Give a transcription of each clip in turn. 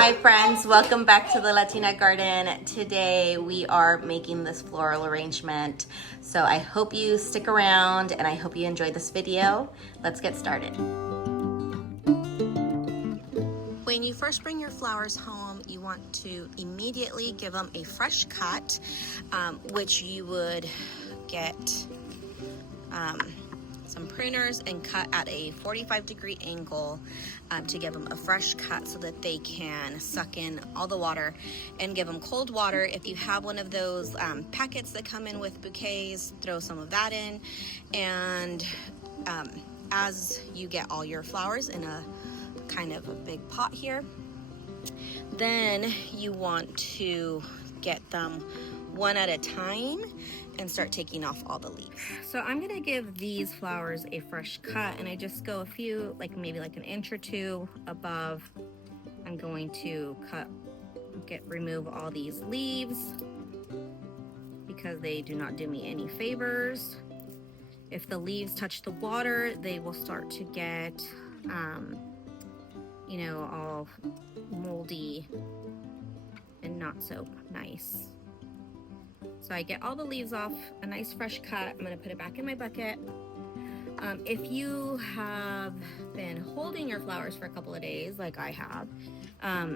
Hi friends, welcome back to the Latina Garden. Today we are making this floral arrangement. So I hope you stick around and I hope you enjoy this video. Let's get started. When you first bring your flowers home, you want to immediately give them a fresh cut, which you would get some pruners and cut at a 45-degree angle to give them a fresh cut so that they can suck in all the water, and give them cold water. If you have one of those packets that come in with bouquets, throw some of that in. And as you get all your flowers in a kind of a big pot here, then you want to get them one at a time and start taking off all the leaves. So I'm gonna give these flowers a fresh cut, and I just go a few, like maybe like an inch or two above. I'm going to remove all these leaves because they do not do me any favors. If the leaves touch the water, they will start to get you know, all moldy and not so nice. So I get all the leaves off, a nice fresh cut. I'm gonna put it back in my bucket. If you have been holding your flowers for a couple of days, like I have,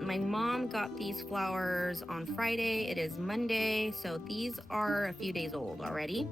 my mom got these flowers on Friday. It is Monday, so these are a few days old already.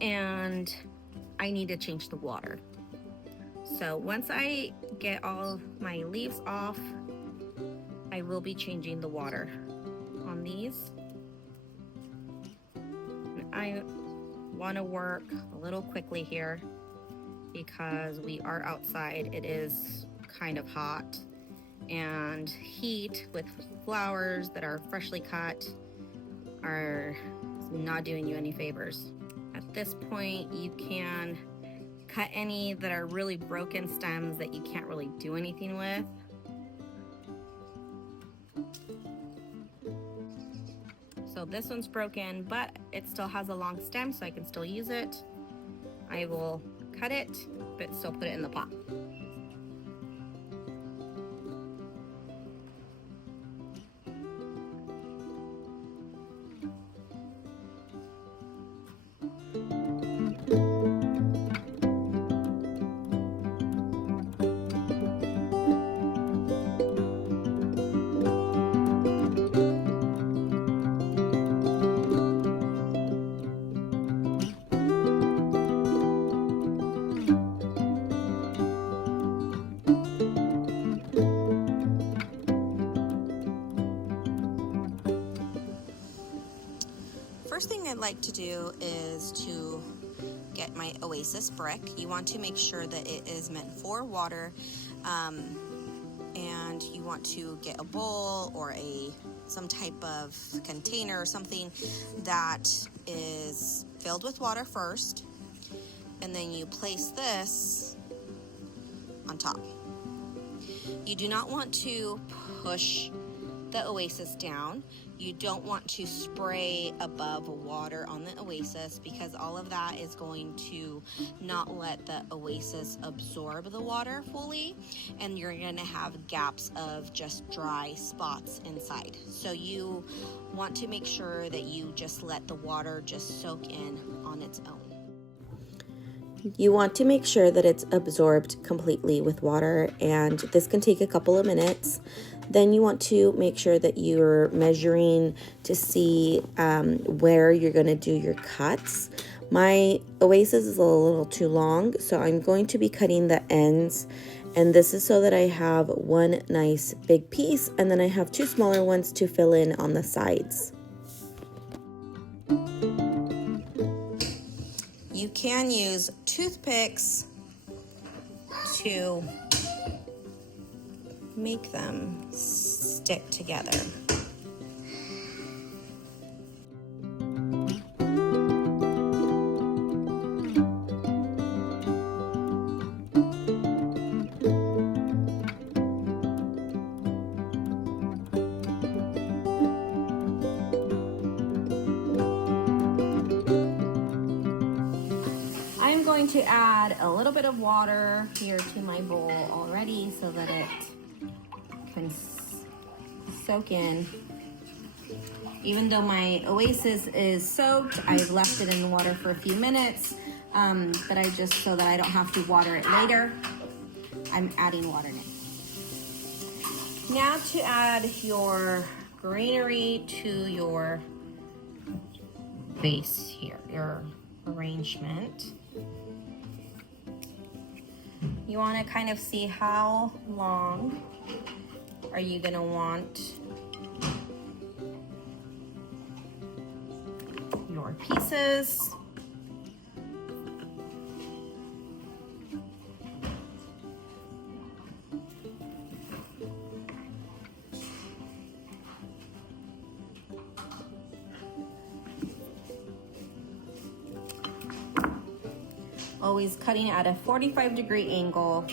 And I need to change the water. So once I get all my leaves off, I will be changing the water on these. I want to work a little quickly here because we are outside. It is kind of hot, and heat with flowers that are freshly cut are not doing you any favors. At this point, you can cut any that are really broken stems that you can't really do anything with. So this one's broken, but it still has a long stem, so I can still use it. I will cut it, but still put it in the pot. First thing I'd like to do is to get my oasis brick. You want to make sure that it is meant for water, and you want to get a bowl or some type of container or something that is filled with water first, and then you place this on top. You do not want to push the oasis down. You don't want to spray above water on the oasis because all of that is going to not let the oasis absorb the water fully, and you're going to have gaps of just dry spots inside. So you want to make sure that you just let the water just soak in on its own. You want to make sure that it's absorbed completely with water, and this can take a couple of minutes. Then you want to make sure that you're measuring to see where you're going to do your cuts. My oasis is a little too long, so I'm going to be cutting the ends, and this is so that I have one nice big piece, and then I have two smaller ones to fill in on the sides. You can use toothpicks to make them stick together. I'm going to add a little bit of water here to my bowl already so that it can soak in. Even though my oasis is soaked, I've left it in the water for a few minutes, but so that I don't have to water it later, I'm adding water now. Now to add your greenery to your base here, your arrangement. You want to kind of see how long are you going to want your pieces. Always cutting at a 45-degree angle.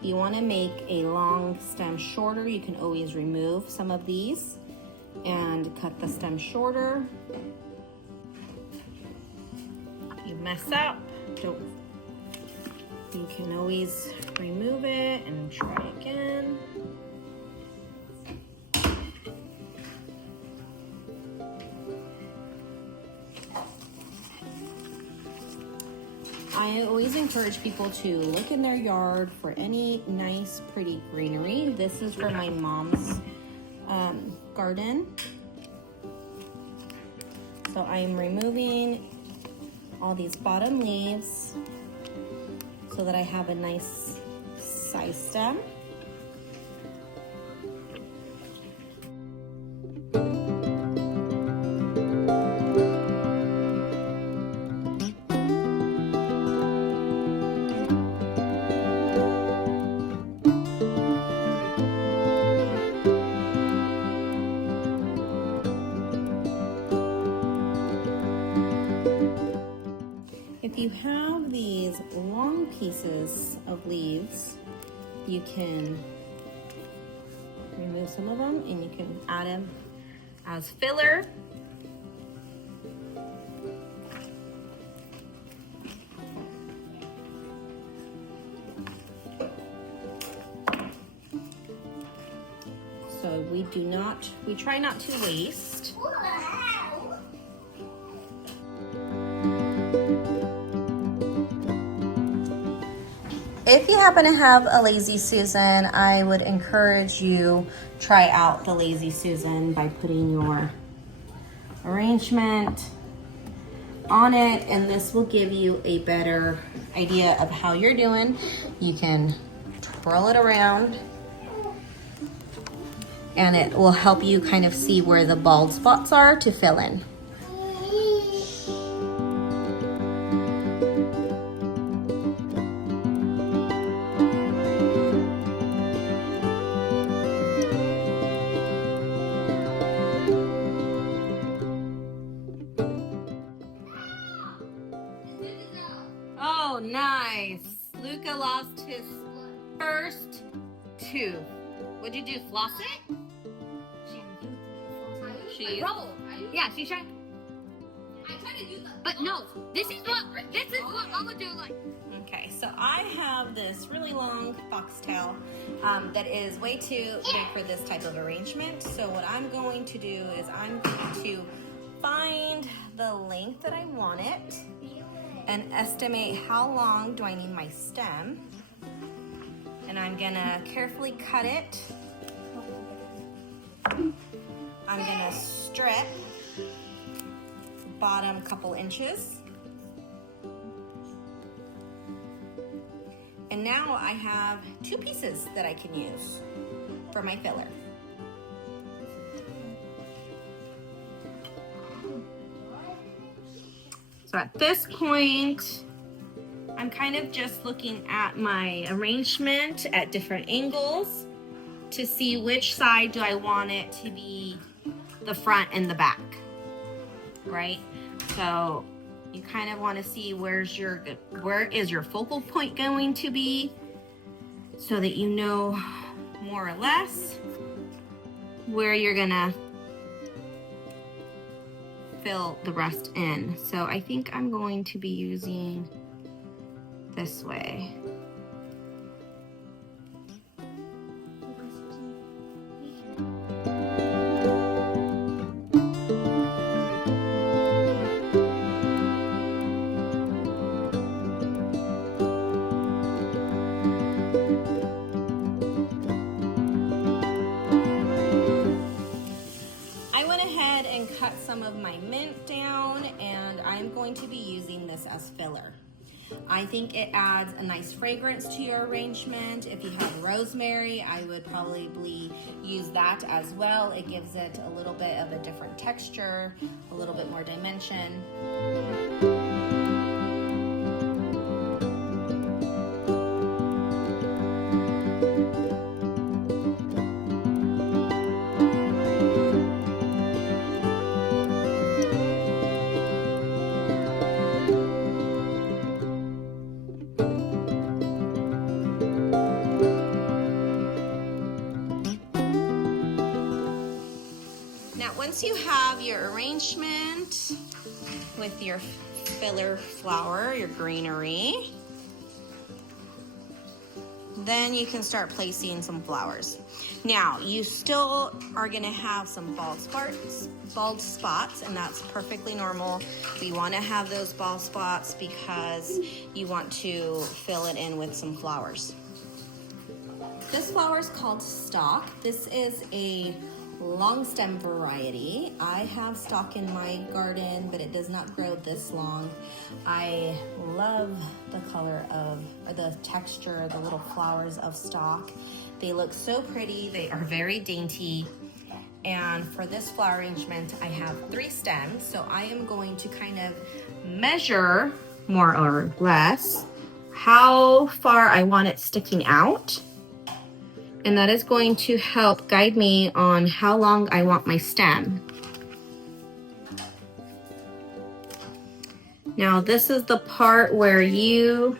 You want to make a long stem shorter. You can always remove some of these and cut the stem shorter. You mess up, you can always remove it and try again. I always encourage people to look in their yard for any nice, pretty greenery. This is from my mom's garden. So I'm removing all these bottom leaves so that I have a nice size stem. If you have these long pieces of leaves, you can remove some of them and you can add them as filler. So we try not to waste. If you happen to have a Lazy Susan, I would encourage you try out the Lazy Susan by putting your arrangement on it, and this will give you a better idea of how you're doing. You can twirl it around and it will help you kind of see where the bald spots are to fill in. Oh, nice. Luca lost his first tooth. What'd you do, floss it? Yeah, she's trying. I tried to do that. But no, this is what I'm gonna do. Like. Okay, so I have this really long foxtail that is way too big for this type of arrangement. So what I'm going to do is I'm going to find the length that I want it and estimate how long do I need my stem. And I'm gonna carefully cut it. I'm gonna strip the bottom couple inches. And now I have two pieces that I can use for my filler. So at this point, I'm kind of just looking at my arrangement at different angles to see which side do I want it to be the front and the back, right? So you kind of want to see where is your focal point going to be so that you know more or less where you're gonna fill the rest in. So I think I'm going to be using this way. I went ahead and cut some of my mint down, and I'm going to be using this as filler. I think it adds a nice fragrance to your arrangement. If you have rosemary, I would probably use that as well. It gives it a little bit of a different texture, a little bit more dimension. Now, once you have your arrangement with your filler flower, your greenery, then you can start placing some flowers. Now, you still are gonna have some bald spots, and that's perfectly normal. We wanna have those bald spots because you want to fill it in with some flowers. This flower is called stock. This is a long stem variety. I have stock in my garden, but it does not grow this long. I love the color of, or the texture, the little flowers of stock. They look so pretty. They are very dainty. And for this flower arrangement, I have 3 stems. So I am going to kind of measure more or less how far I want it sticking out. And that is going to help guide me on how long I want my stem. Now, this is the part where you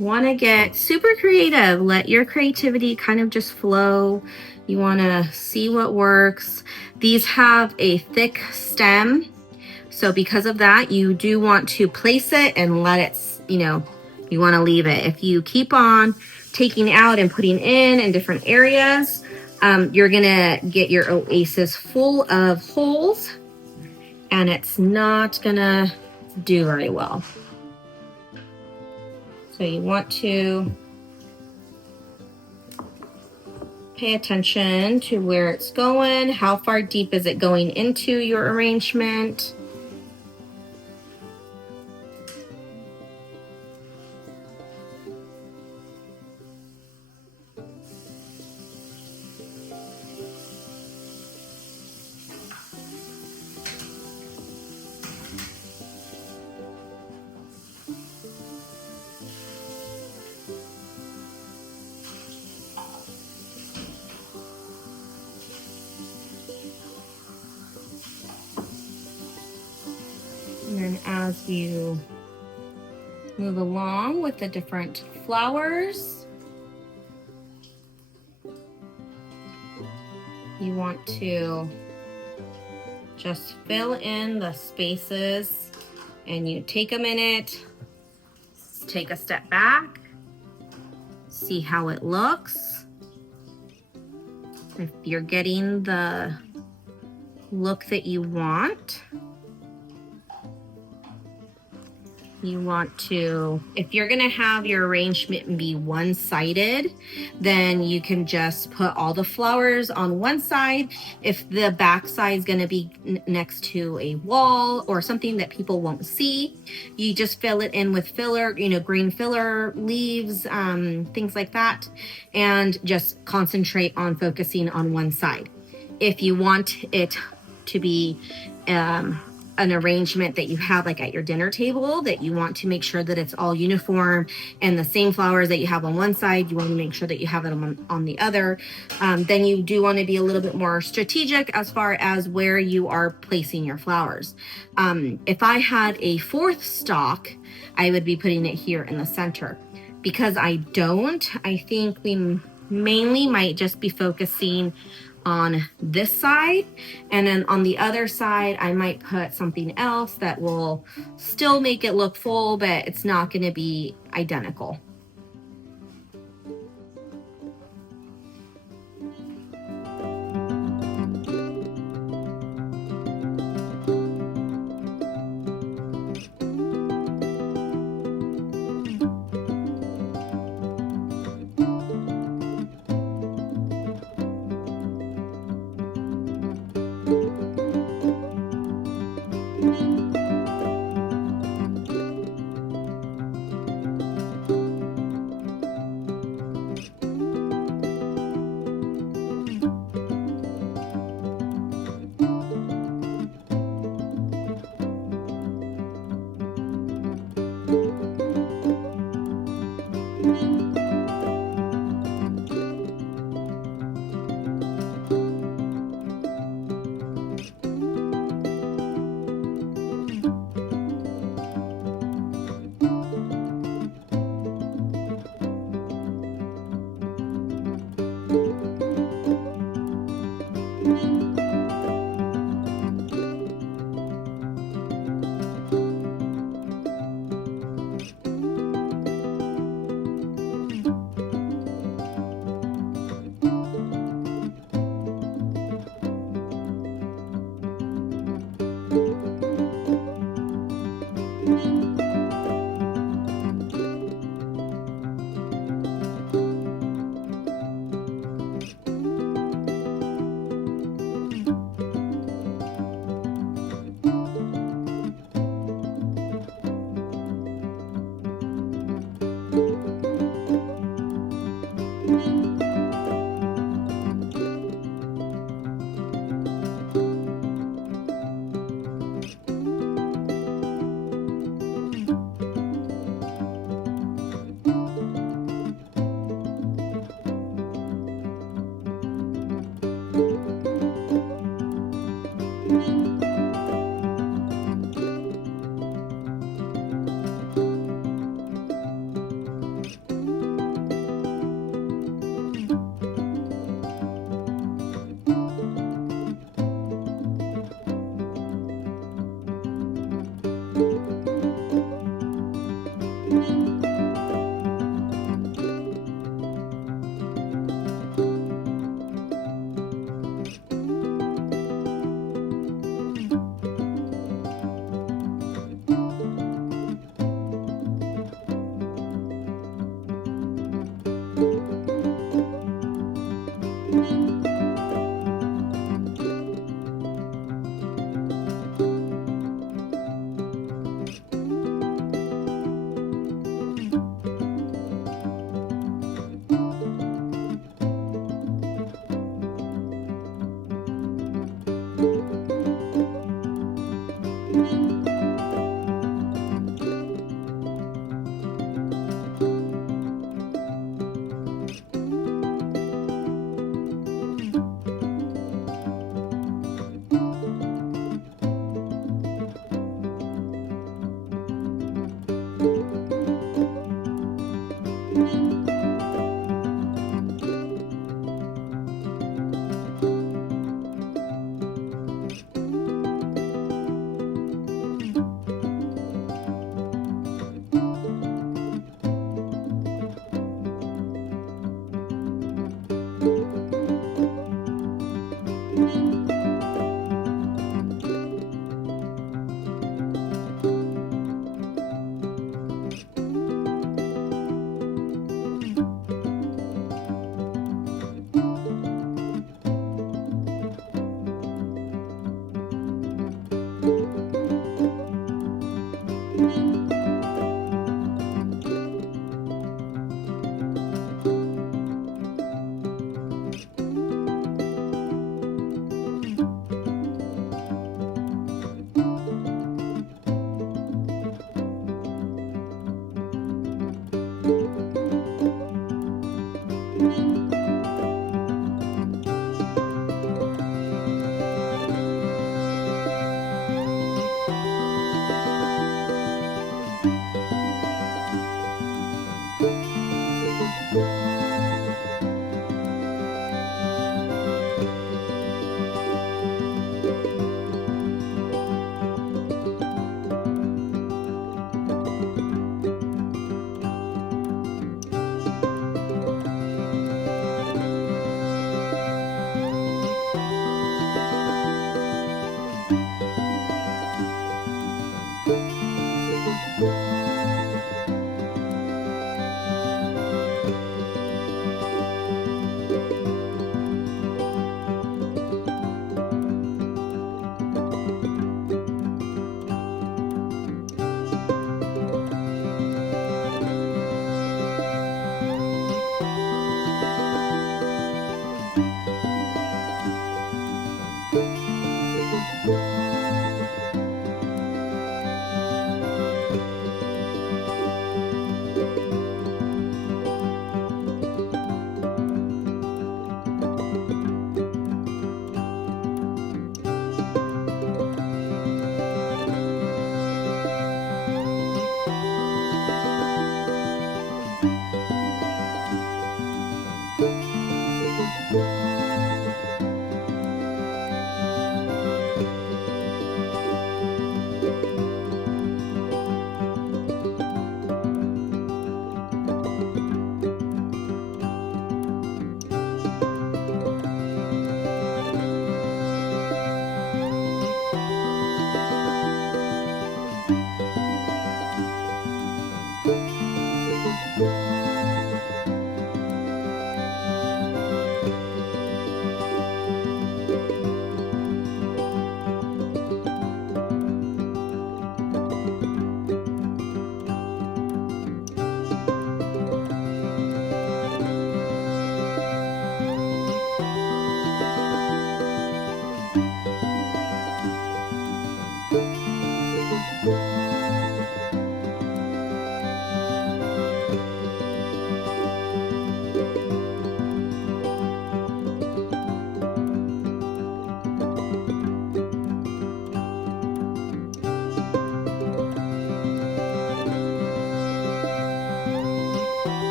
want to get super creative. Let your creativity kind of just flow. You want to see what works. These have a thick stem. So because of that, you do want to place it and let it, you want to leave it. If you keep on taking out and putting in different areas, you're gonna get your oasis full of holes, and it's not gonna do very well. So you want to pay attention to where it's going. How far deep is it going into your arrangement? And then as you move along with the different flowers, you want to just fill in the spaces, and you take a minute, take a step back, see how it looks. If you're getting the look that you want. You want to, if you're gonna have your arrangement be one-sided, then you can just put all the flowers on one side. If the back side is gonna be next to a wall or something that people won't see, you just fill it in with filler, green filler, leaves, things like that, and just concentrate on focusing on one side. If you want it to be an arrangement that you have like at your dinner table, that you want to make sure that it's all uniform and the same flowers that you have on one side, you want to make sure that you have it on the other, then you do want to be a little bit more strategic as far as where you are placing your flowers. If I had a 4th stalk, I would be putting it here in the center. Because I don't, I think we mainly might just be focusing on this side, and then on the other side I might put something else that will still make it look full, but it's not going to be identical.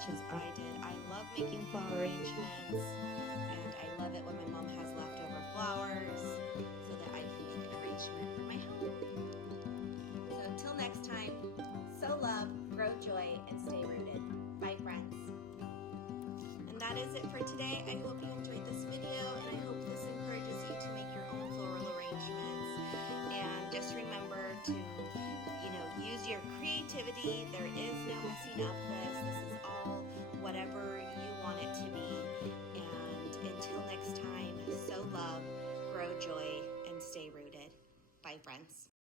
much as I did. I love making flower arrangements, and I love it when my mom has leftover flowers so that I can make an arrangement for my home. So until next time, sow love, grow joy, and stay rooted. Bye, friends. And that is it for today. I hope you enjoyed this video, and I hope this encourages you to make your own floral arrangements. And just remember to, use your creativity. There is no messing up this. This is all whatever you want it to be. And until next time, sow love, grow joy, and stay rooted. Bye, friends.